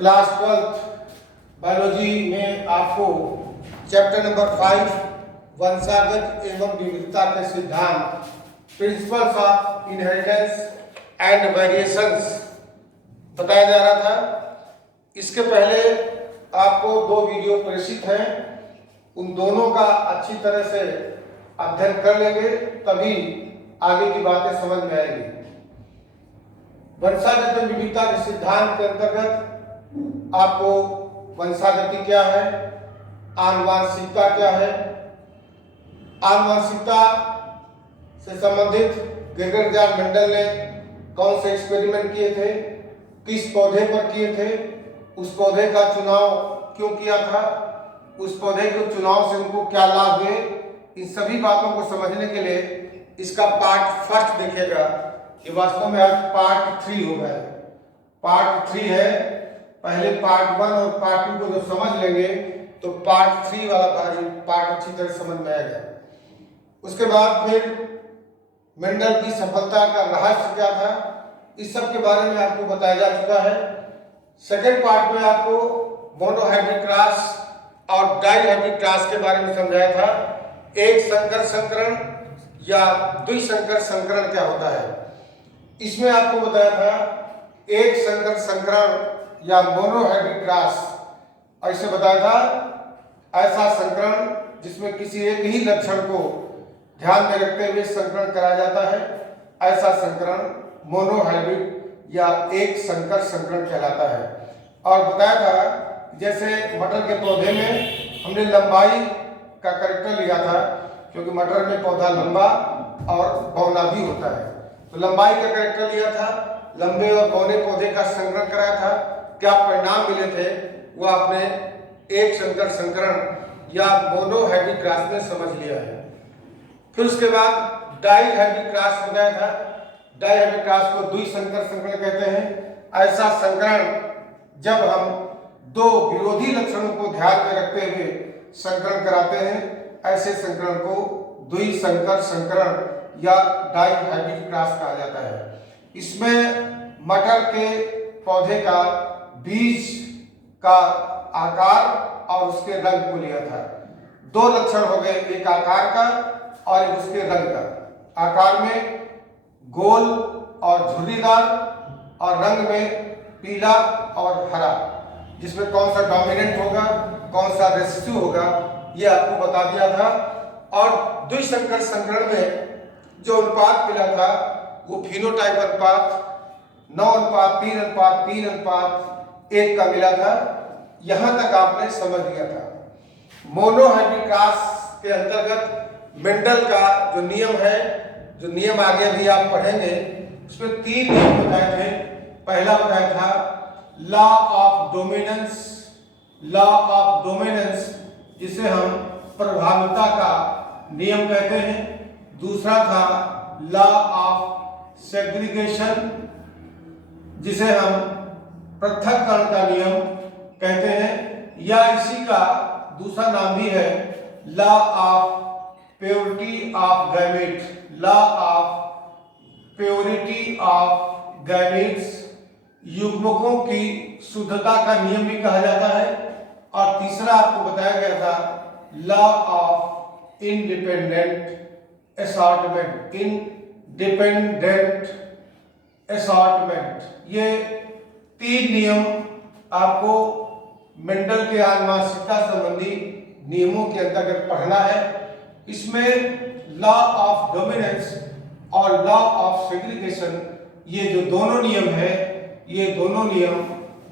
Class 12 biology में आपको chapter number 5 वंशागत एवं विविधता के सिद्धांत principles of inheritance and variations बताया जा रहा था। इसके पहले आपको दो वीडियो प्रेषित हैं, उन दोनों का अच्छी तरह से अध्ययन कर लेंगे, तभी आगे की बातें समझ में आएंगी। वंशागत एवं विविधता के सिद्धांत के अंतर्गत आपको वंशागति क्या है, आनुवांशिकता क्या है, आनुवांशिकता से संबंधित ग्रेगर जॉन मेंडल ने कौन से एक्सपेरिमेंट किए थे, किस पौधे पर किए थे, उस पौधे का चुनाव क्यों किया था, उस पौधे के चुनाव से उनको क्या लाभ हुए, इन सभी बातों को समझने के लिए इसका पार्ट फर्स्ट देखिएगा। ये वास्तव में आज पार्ट 3 हो गया है। पार्ट 3 है, पहले पार्ट 1 और पार्ट 2 को जो समझ लेंगे तो पार्ट 3 वाला पार्ट अच्छी तरह समझ में आएगा। उसके बाद फिर मेंडल की सफलता का रहस्य क्या था, इस सब के बारे में आपको बताया जा चुका है। सेकेंड पार्ट में आपको मोनोहाइब्रिड क्रॉस और डाइहाइब्रिड क्रॉस के बारे में समझाया था। एक संकर संकरण या द्विसंकर संकरण क्या होता है, इसमें आपको बताया था एक संकर संकरण या मोनोहाइब्रिड क्रॉस ऐसे बताया था, ऐसा संकरण जिसमें किसी एक ही लक्षण को ध्यान में रखते हुए संकरण कराया जाता है, ऐसा संकरण मोनोहाइब्रिड या एक संकर संकरण कहलाता है। और बताया था जैसे मटर के पौधे में हमने लंबाई का कैरेक्टर लिया था, क्योंकि मटर में पौधा लंबा और बौना भी होता है, तो लंबाई का कैरेक्टर लिया था, लंबे और बौने पौधे का संकरण कराया था। क्या परिणाम मिले थे वो आपने एक संकर संकरण या मोनोहाइब्रिड क्रॉस में समझ लिया है। फिर उसके बाद डाइहाइब्रिड क्रॉस बताया था। डाइहाइब्रिड क्रॉस को द्विसंकर संकरण कहते हैं। ऐसा संकरण जब हम दो विरोधी लक्षणों को ध्यान में रखते हुए संकरण कराते हैं, ऐसे संकरण को द्विसंकर संकरण या डाइहाइब्रिड क्रॉस कहा जाता है। इसमें मटर के पौधे का बीज का आकार और उसके रंग को लिया था। दो लक्षण हो गए, एक आकार का और एक उसके रंग का। आकार में गोल और झुर्रीदार और रंग में पीला और हरा, जिसमें कौन सा डोमिनेंट होगा, कौन सा रेसिड्यू होगा, ये आपको बता दिया था। और द्विसंकर संकरण में जो अनुपात मिला था वो फिनोटाइप अनुपात 9:3:3:1 का मिला था। यहां तक आपने समझ लिया था। मोनोहाइब्रिड क्रॉस के अंतर्गत मेंडल का जो नियम है, जो नियम आगे भी आप पढ़ेंगे, उसमें 3 नियम बताए थे। पहला बताया था law of dominance, law of dominance जिसे हम प्रभावता का नियम कहते हैं। दूसरा था लॉ ऑफ सेग्रीगेशन जिसे हम पृथक्करण का नियम कहते हैं, या इसी का दूसरा नाम भी है law of purity of gamete, law of purity of gametes, युग्मकों की शुद्धता का नियम भी कहा जाता है। और तीसरा आपको बताया गया था law of independent assortment, independent assortment. ये 3 नियम आपको मेंडल के आनुवांशिकता संबंधी नियमों के अंतर्गत पढ़ना है। इसमें लॉ ऑफ डोमिनेंस और लॉ ऑफ सेग्रीगेशन, ये जो दोनों नियम है, ये दोनों नियम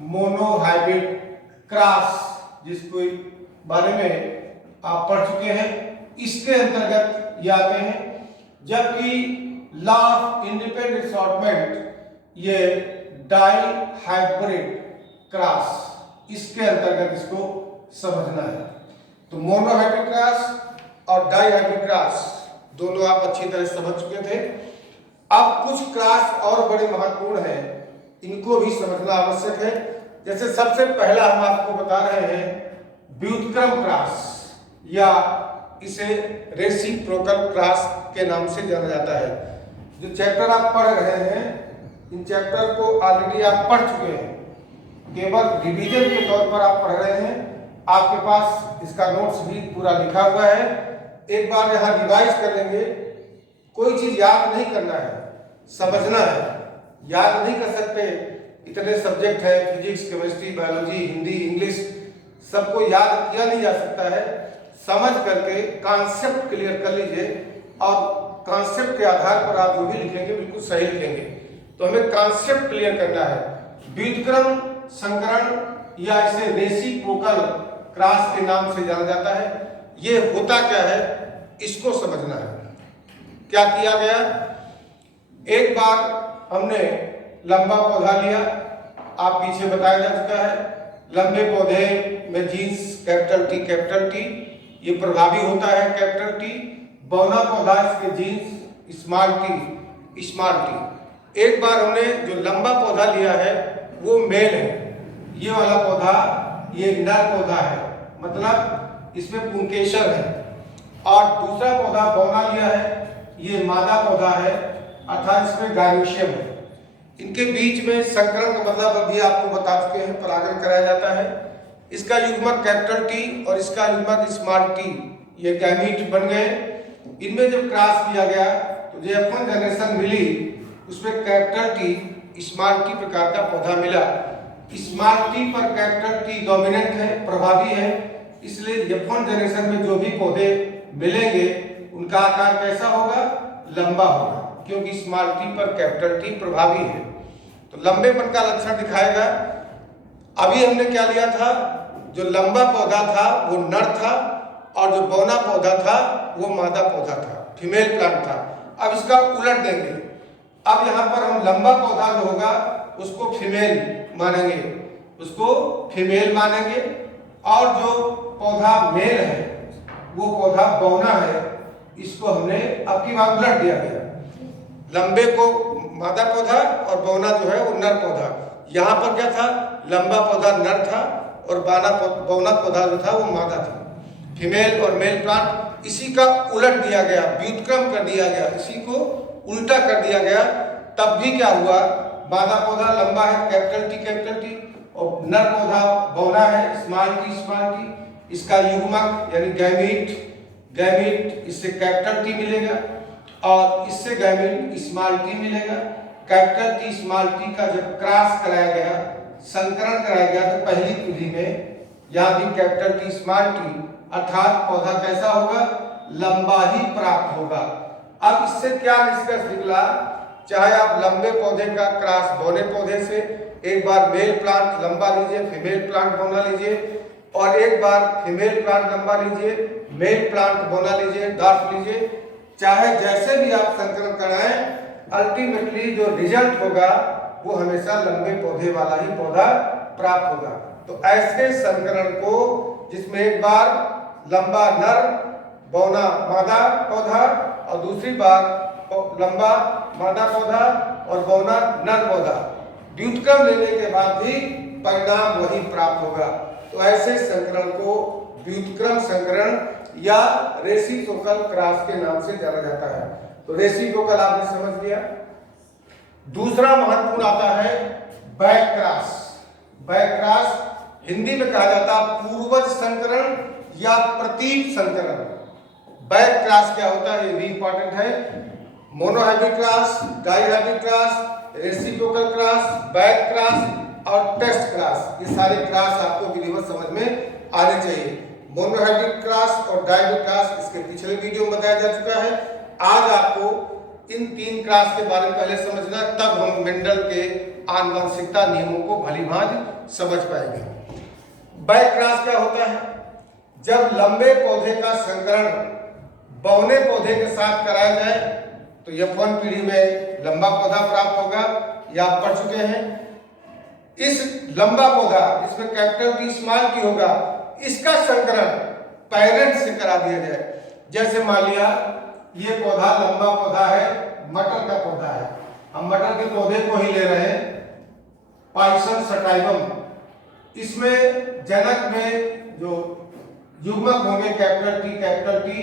मोनोहाइब्रिड क्रॉस जिसको बारे में आप पढ़ चुके हैं, इसके अंतर्गत ये आते हैं। जबकि लॉ ऑफ इंडिपेंडेंट असॉर्टमेंट ये डाइहाइब्रिड क्रॉस, इसके अंतर्गत इसको समझना है। तो मोनोहाइब्रिड क्रॉस और डाइहाइब्रिड क्रॉस दोनों आप अच्छी तरह समझ चुके थे। अब कुछ क्रॉस और बड़े महत्वपूर्ण हैं, इनको भी समझना आवश्यक है। जैसे सबसे पहला हम आपको बता रहे हैं व्युत्क्रम क्रॉस, या इसे रेसिप्रोकल क्रॉस के नाम से जाना जाता है। जो चैप्टर आप पढ़ रहे हैं, इन चैप्टर को ऑलरेडी आप पढ़ चुके हैं। केवल रिवीजन के तौर पर आप पढ़ रहे हैं। आपके पास इसका नोट्स भी पूरा लिखा हुआ है। एक बार यहाँ रिवाइज कर लेंगे। कोई चीज याद नहीं करना है, समझना है। याद नहीं कर सकते, इतने सब्जेक्ट है, physics, chemistry, biology, Hindi, English, सबको याद किया नहीं जा सकता है। समझ करके कॉन्सेप्ट क्लियर कर लीजिए और कॉन्सेप्ट के आधार पर आप जो भी लिखेंगे बिल्कुल सही लिखेंगे। तो हमें कॉन्सेप्ट क्लियर करना है। व्युत्क्रम संकरण या इसे रेसिप्रोकल क्रॉस के नाम से जाना जाता है। ये होता क्या है, इसको समझना है। क्या किया गया, एक बार हमने लंबा पौधा लिया, आप पीछे बताया जा चुका है। लंबे पौधे में जीन्स कैपिटल टी ये प्रभावी होता है, कैपिटल टी। बौना पौधा इसके जीन्स स्मॉल टी। एक बार हमने जो लंबा पौधा लिया है वो मेल है, ये वाला पौधा ये नर पौधा है, मतलब इसमें पुंकेसर है। और दूसरा पौधा बौना लिया है, ये मादा पौधा है, अर्थात इसमें गायनिशियम है। इनके बीच में संकरण का मतलब अभी आपको बता चुके हैं, परागण कराया जाता है। इसका युग्मक कैपिटल टी और इसका युग्मक स्मॉल टी, ये गैमीट बन गए। इनमें जब क्रॉस किया गया तो जो F1 जनरेशन मिली उसमें कैपिटल टी स्मॉल टी प्रकार का पौधा मिला। स्मॉल टी पर कैपिटल टी डोमिनेंट है, प्रभावी है, इसलिए F1 जनरेशन में जो भी पौधे मिलेंगे उनका आकार कैसा होगा, लंबा होगा, क्योंकि स्मॉल टी पर कैपिटल टी प्रभावी है। तो लंबेपन का लक्षण दिखाएगा। अभी हमने क्या लिया था, जो लंबा पौधा था वो नर था और जो बौना पौधा था वो मादा पौधा था, फीमेल प्लांट था। अब इसका उलट देंगे। अब यहाँ पर हम लंबा पौधा जो होगा उसको फीमेल मानेंगे, और जो पौधा मेल है वो पौधा बौना है, इसको हमने अब की बार उलट दिया गया। लंबे को मादा पौधा और बौना जो है वो नर पौधा। यहाँ पर क्या था, लंबा पौधा नर था और बौना पौधा जो था वो मादा था, फीमेल और मेल प्लांट। इसी का उलट दिया गया, व्युत्क्रम कर दिया गया, इसी को उल्टा कर दिया गया। तब भी क्या हुआ, मादा पौधा लंबा है, कैपिटल टी, और नर पौधा बौना है, स्मॉल टी। इसका युग्मक यानी गैमीट इससे कैपिटल टी मिलेगा और इससे गैमीट स्मॉल टी मिलेगा। कैपिटल टी स्मॉल टी का जब क्रॉस कराया गया, संकरण कराया गया, तो पहली पीढ़ी में यहाँ भी कैपिटल टी स्मॉल टी, अर्थात पौधा कैसा होगा, लंबा ही प्राप्त होगा। अब इससे क्या निष्कर्ष निकला, चाहे आप लंबे पौधे का क्रॉस बौने पौधे से, एक बार मेल प्लांट लंबा लीजिए, फीमेल प्लांट बौना लीजिए, और एक बार फीमेल प्लांट लंबा लीजिए, मेल प्लांट बौना लीजिए, डॉर्फ लीजिए, चाहे जैसे भी आप संकरण कराएं, अल्टीमेटली जो रिजल्ट होगा वो हमेशा लंबे पौधे वाला ही पौधा प्राप्त होगा। तो ऐसे संकरण को, जिसमें एक बार लंबा नर बौना मादा पौधा और दूसरी बार लंबा मादा पौधा और बौना नर पौधा, व्युत्क्रम लेने के बाद भी परिणाम वही प्राप्त होगा। तो ऐसे संकरण को व्युत्क्रम संकरण या रेसिप्रोकल क्रॉस के नाम से जाना जाता है। तो रेसिप्रोकल आपने समझ लिया। दूसरा महत्वपूर्ण आता है बैक क्रॉस। हिंदी में कहा जाता है पूर्वज संकरण या प्रतीक संकरण। बैक क्रॉस क्या होता है, ये भी इंपॉर्टेंट है। Monohybrid cross, dihybrid cross, reciprocal cross, back cross और टेस्ट क्रॉस, ये सारे क्रॉस आपको विधिवत समझ में आने चाहिए। मोनोहाइब्रिड क्रॉस और डाइहाइब्रिड क्रॉस इसके पिछले वीडियो में बताया जा चुका है। आज आपको इन तीन क्रॉस के बारे में पहले समझना, तब हम मेंडल के आनुवंशिकता नियमों को भलीभांति समझ पाएंगे। बैक क्रॉस क्या होता है, जब लंबे पौधे का संकरण बौने पौधे के साथ कराया जाए तो F1 पीढ़ी में लंबा पौधा प्राप्त होगा, यह आप पढ़ चुके हैं। इस लंबा पौधा जिसमें कैपिटल टी स्मॉल टी होगा, इसका संकरण पेरेंट से करा दिया जाए। जैसे मान लिया ये पौधा लंबा पौधा है, मटर का पौधा है, हम मटर के पौधे को ही ले रहे हैं, पाइसन सटाइवम। इसमें जनक में जो युग्मक होंगे कैपिटल टी,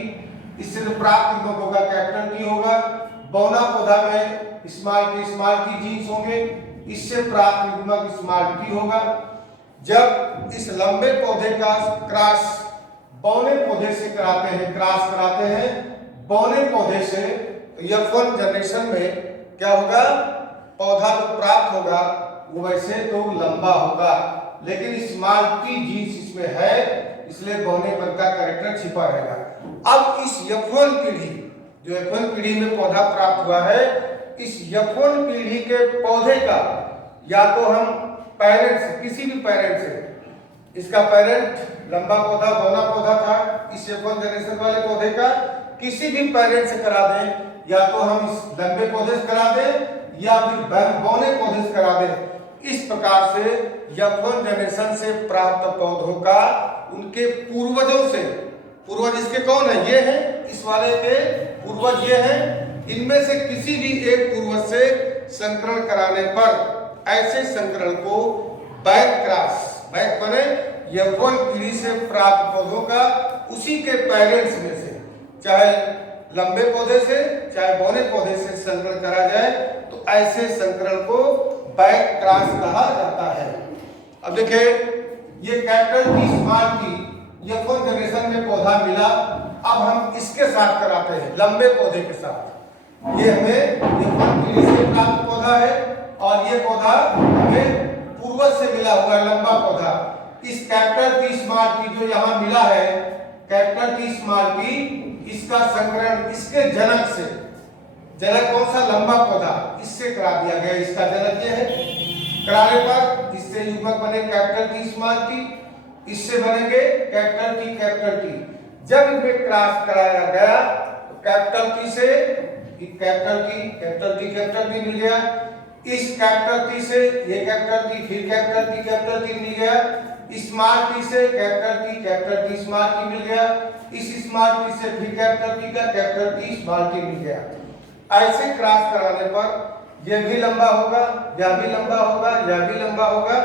इससे जो प्राप्त युग्मक होगा कैपिटल टी होगा। बौना पौधा में स्मॉल टी जीन्स होंगे, इससे प्राप्त युग्मक स्मॉल टी होगा। जब इस लंबे पौधे का क्रॉस बौने पौधे से कराते हैं, क्रॉस कराते हैं बौने पौधे से, तो F1 जनरेशन में क्या होगा, पौधा जो प्राप्त होगा वो वैसे तो लंबा होगा, लेकिन स्मॉल टी जीन्स इसमें है, इसलिए बौने पर का कैरेक्टर छिपा रहेगा। अब इस F1 पीढ़ी, जो F1 पीढ़ी में पौधा प्राप्त हुआ है, इस F1 पीढ़ी के पौधे का या तो हम पेरेंट से, किसी भी पेरेंट से, इसका पेरेंट लंबा पौधा बौना पौधा था, इस F1 जनरेशन वाले पौधे का किसी भी पेरेंट से करा दें, या तो हम इस लंबे पौधे से करा दें या फिर बौने पौधे से करा दें। इस प्रकार से F1 जनरेशन से प्राप्त पौधों का उनके पूर्वजों से, पूर्वज इसके कौन है, ये है, इस वाले के पूर्वज ये हैं, इनमें से किसी भी एक पूर्वज से संकरण कराने पर ऐसे संकरण को बैक क्रॉस, बैक माने F1 पीढ़ी से प्राप्त पौधों का उसी के पेरेंट्स में से, चाहे लंबे पौधे से चाहे बौने पौधे से संकरण करा जाए, तो ऐसे संकरण को बैक क्रॉस कहा जाता है। अब देखिए, ये capital T small T F1 generation में पौधा मिला, अब हम इसके साथ कराते हैं, लंबे पौधे के साथ। ये हमें F1 पीढ़ी से प्राप्त पौधा है और ये पौधा हमें पूर्वज से मिला हुआ है, लंबा पौधा। इस कैपिटल टी स्मॉल टी जो यहाँ मिला है, कैपिटल टी स्मॉल टी, इसका संकरण इसके जनक से, जनक कौन सा, लंबा पौधा, इससे करा दिया गया, इसका जनक ये है। कराने पर इससे युग्मक बने कैपिटल टी स्मॉल टी, इससे बनेंगे कैपिटल टी। जब इनमें क्रॉस कराया गया तो कैपिटल टी से कैपिटल टी मिल गया, इस कैपिटल टी से ये कैपिटल टी, फिर कैपिटल टी मिल गया, स्मॉल टी से कैपिटल टी स्मॉल टी मिल गया, इस स्मॉल टी से फिर कैपिटल टी स्मॉल टी मिल गया। ऐसे क्रॉस कराने पर यह भी लंबा होगा, यह भी लंबा होगा, यह भी लंबा होगा,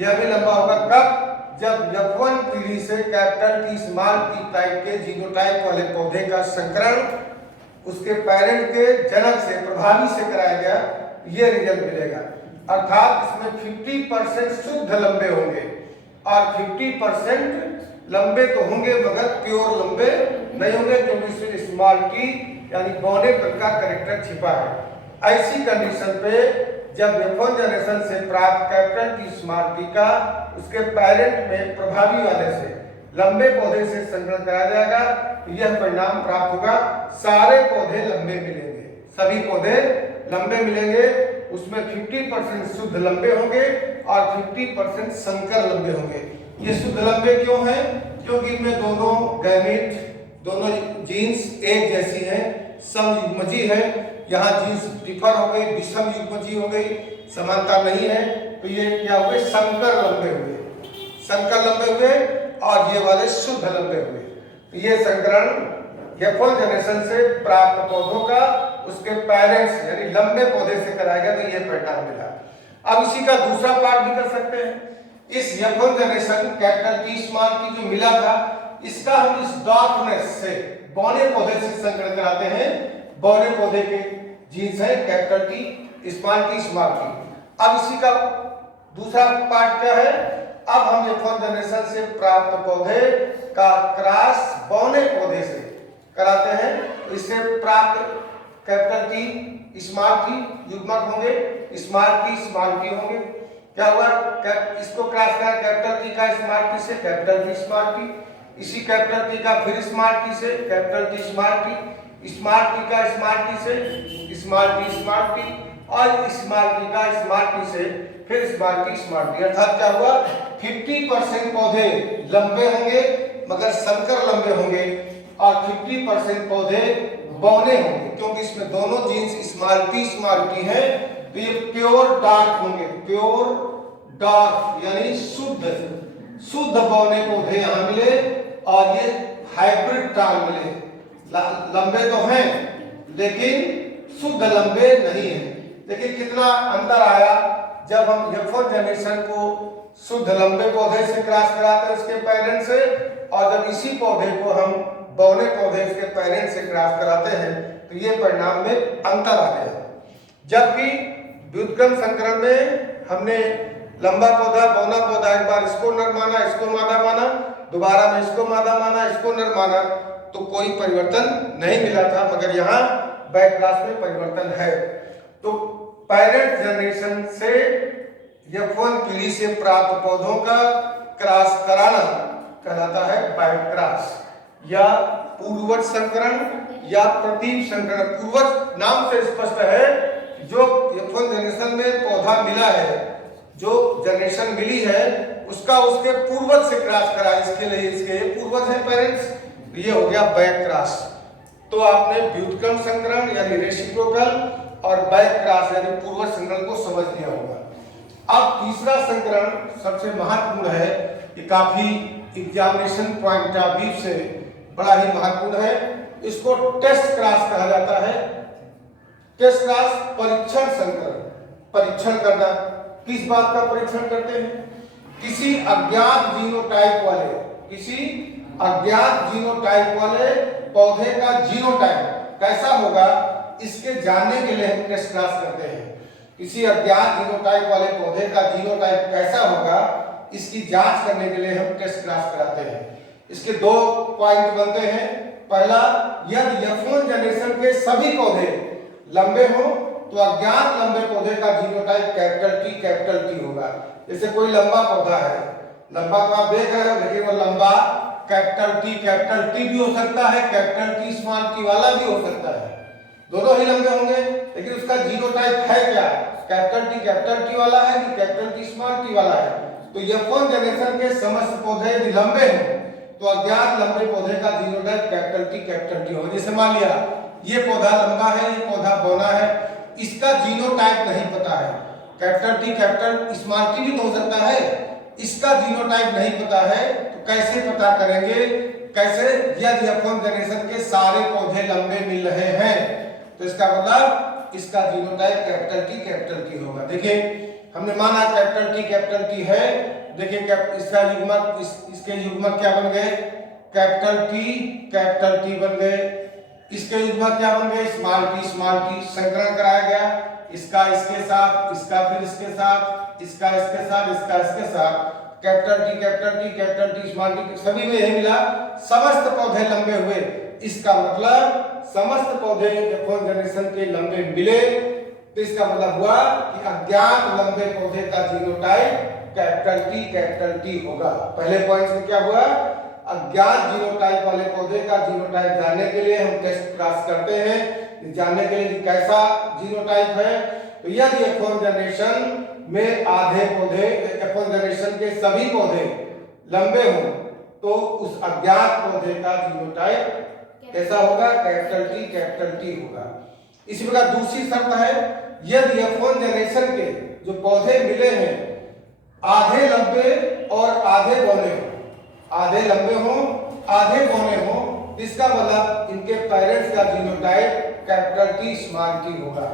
यह भी लंबा होगा। कब, जब F1 पीढ़ी से capital T small T type के जीनोटाइप वाले पौधे का संकरण उसके पेरेंट के जनक से, प्रभावी से कराया गया, ये रिजल्ट मिलेगा। अर्थात इसमें 50% शुद्ध लंबे होंगे और 50% लंबे तो होंगे मगर प्योर लंबे नहीं होंगे, क्योंकि इसमें स्मॉल टी यानी बौने पर का कैरेक्टर छिपा है। ऐसी कंडीशन पे जब F1 जनरेशन से प्राप्त कैपिटल टी स्मॉल टी का उसके पेरेंट में प्रभावी वाले से लंबे पौधे से संकरण कराया जाएगा, तो यह परिणाम प्राप्त होगा, सारे पौधे लंबे मिलेंगे, सभी पौधे लंबे मिलेंगे, उसमें 50% शुद्ध लंबे होंगे और 50% संकर लंबे होंगे। ये शुद्ध लंबे क्यों हैं? क्योंकि इनमें दोनों गैमेट, दोनों जीन्स एक जैसी हैं, समयुग्मजी है। यहाँ जीन्स डिफर हो गई, विषम युग्मजी हो गई, समानता नहीं है, तो ये क्या हुए, संकर लंबे हुए, संकर लंबे हुए और ये वाले शुद्ध लंबे हुए। तो ये संकरण F1 जनरेशन से प्राप्त पौधों का उसके पेरेंट्स यानी लंबे पौधे से कराया गया, तो ये परिणाम मिला। अब इसी का दूसरा पार्ट भी कर सकते हैं। इस F1 generation capital T small T जो मिला था, इसका हम इस डार्कनेस से बौने पौधे से संकरण कराते हैं। बौने पौधे के जीन्स है कैपिटल टी स्मॉल टी। अब इसी का दूसरा पार्ट क्या है, अब हम F1 जनरेशन से प्राप्त पौधे का क्रॉस बौने पौधे से कराते हैं, तो इससे प्राप्त कैपिटल टी स्मॉल टी युग्मक होंगे, स्मॉल टी होंगे। क्या हुआ, इसको क्रॉस करा कैपिटल टी का स्मॉल टी से कैपिटल टी स्मॉल टी, इसी कैपिटल टी का फिर स्मॉल टी से capital T small T, small T का स्मॉल टी से स्मॉल टी और स्मॉल टी का स्मॉल टी से फिर स्मॉल टी। अर्थात क्या हुआ, 50% पौधे लंबे होंगे मगर संकर लंबे होंगे और 50% पौधे बौने होंगे, क्योंकि इसमें दोनों जीन्स स्मॉल टी है, तो ये प्योर डार्क होंगे, प्योर डार्क यानी शुद्ध बौने पौधे यहाँ मिले और ये हाइब्रिड टाल मिले। लंबे तो हैं लेकिन शुद्ध लंबे नहीं है। देखिए कितना अंतर आया जब हम F1 जनरेशन को शुद्ध लंबे पौधे से क्रॉस कराते हैं उसके पेरेंट से, और जब इसी पौधे को हम बौने पौधे के पेरेंट से क्रॉस कराते हैं, तो ये परिणाम में अंतर आ गया। जबकि व्युत्क्रम संकरण में हमने लंबा पौधा, बौना पौधा, एक बार इसको नर माना, इसको मादा माना, दोबारा में इसको मादा माना, इसको नर माना, तो कोई परिवर्तन नहीं मिला था, मगर यहाँ बैक क्रॉस में परिवर्तन है। तो पेरेंट जनरेशन से F1 पीढ़ी से प्राप्त पौधों का क्रॉस कराना कहलाता है बैक क्रॉस या पूर्वज संकरण या प्रतिम संकरण। पूर्वज नाम से स्पष्ट है, जो F1 जनरेशन में पौधा मिला है, जो जनरेशन मिली है, उसका उसके पूर्वज से क्रॉस करा, इसके लिए इसके पूर्वज है पेरेंट्स, ये हो गया बैक क्रॉस। तो आपने व्युत्क्रम संकरण यानी रेसिप्रोकल और बैक क्रॉस यानी पूर्वज संकरण को समझ लिया होगा। अब तीसरा संकरण सबसे महत्वपूर्ण है, ये काफी एग्जामिनेशन पॉइंट ऑफ व्यू से बड़ा ही महत्वपूर्ण है, इसको टेस्ट क्रॉस कहा जाता है। टेस्ट क्रॉस परीक्षण संकरण, परीक्षण करना, किस बात का परीक्षण करते हैं? किसी अज्ञात जीनोटाइप वाले, किसी अज्ञात जीनोटाइप वाले पौधे का जीनोटाइप कैसा होगा, इसके जानने के लिए हम टेस्ट क्रॉस करते हैं। किसी अज्ञात जीनोटाइप वाले पौधे का जीनोटाइप कैसा होगा, इसकी जांच करने के लिए हम टेस्ट क्रॉस कराते हैं। इसके दो पॉइंट बनते हैं। पहला, यदि F1 जनरेशन के सभी पौधे लंबे हो तो अज्ञात लंबे पौधे का जीनोटाइप कैपिटल T होगा। जैसे कोई लंबा पौधा है, लंबा तो आप देख रहे हो, लेकिन वो लंबा कैपिटल T भी हो सकता है, कैपिटल T स्मॉल t वाला भी हो सकता है, दोनों ही लंबे होंगे, लेकिन उसका जीनोटाइप है क्या, कैपिटल T वाला है कि कैपिटल T स्मॉल t वाला है। तो F1 जनरेशन के समस्त पौधे यदि लंबे हैं तो अज्ञात लंबे पौधे का जीनोटाइप कैपिटल T होगा। जैसे मान लिया ये पौधा लंबा है, ये पौधा बौना है, इसका जीनोटाइप नहीं पता है, कैपिटल स्मॉल t भी तो हो सकता है, इसका जीनोटाइप नहीं पता है, तो कैसे पता करेंगे? कैसे? यदि F1 जनरेशन के सारे पौधे लंबे मिल रहे हैं तो इसका मतलब इसका जीनोटाइप कैपिटल T होगा। देखिए हमने माना कैपिटल T है, देखिए इसका युग्मक, इसके युग्मक क्या बन गए, कैपिटल T बन गए, इसके युग्मक क्या बन गए, स्मॉल t, संकरण कराया गया, इसका इसके साथ, इसका फिर इसके साथ, इसका इसके साथ, इसका इसके साथ, कैपिटल T स्मॉल t, सभी में यही मिला, समस्त पौधे लंबे हुए। इसका मतलब समस्त पौधे F1 जनरेशन के लंबे मिले, तो इसका मतलब हुआ कि अज्ञात लंबे पौधे का जीनोटाइप कैपिटल T होगा। पहले पॉइंट में क्या हुआ, अज्ञात जीनोटाइप वाले पौधे का जीनोटाइप जानने के लिए हम टेस्ट क्रॉस करते हैं, जानने के लिए कि कैसा जीनोटाइप है। तो यदि F1 जनरेशन में आधे पौधे, F1 जनरेशन के सभी पौधे लंबे हों तो उस अज्ञात पौधे का जीनोटाइप कैसा होगा, कैपिटल T होगा। इसी प्रकार दूसरी शर्त है, यदि F1 जनरेशन के जो पौधे मिले हैं आधे लंबे और आधे बौने हो, आधे लंबे हो आधे बौने हो, इसका मतलब इनके पेरेंट्स का genotype capital T small t होगा।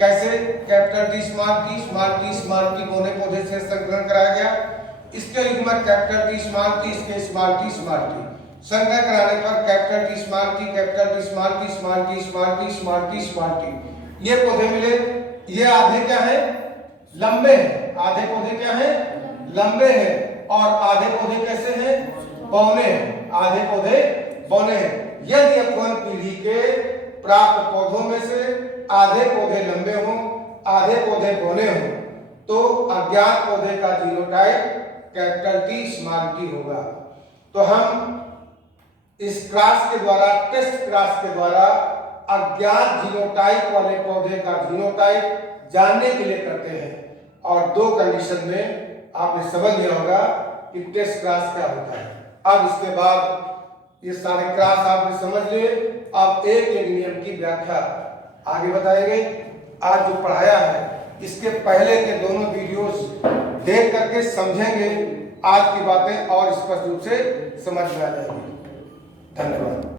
कैसे? कैपिटल T स्मॉल t बौने पौधे से संकरण कराया गया, इसके युग्मक कैपिटल T स्मॉल t, इसके स्मॉल t, संकरण कराने पर कैपिटल T स्मॉल t, ये पौधे मिले, ये आधे क्या है, लंबे हैं, आधे पौधे क्या है, लंबे हैं, और आधे पौधे कैसे हैं, बौने हैं, आधे पौधे बौने हैं। यदि F1 पीढ़ी के प्राप्त पौधों में से आधे पौधे लंबे हों, आधे पौधे बौने हों, तो अज्ञात पौधे का genotype capital T small t होगा। तो हम इस क्रॉस के द्वारा, टेस्ट क्रॉस के द्वारा अज्ञात जीनोटाइप वाले पौधे का जीनोटाइप जानने के लिए करते हैं, और दो कंडीशन में आपने समझ लिया होगा कि टेस्ट क्रॉस क्या होता है। अब इसके बाद ये सारे क्रॉस आपने समझ लिए, अब एक एक नियम की व्याख्या आगे बताएंगे। आज जो पढ़ाया है इसके पहले के दोनों वीडियोस देख करके समझेंगे, आज की बातें और स्पष्ट रूप से समझ में आ जाएगी। धन्यवाद।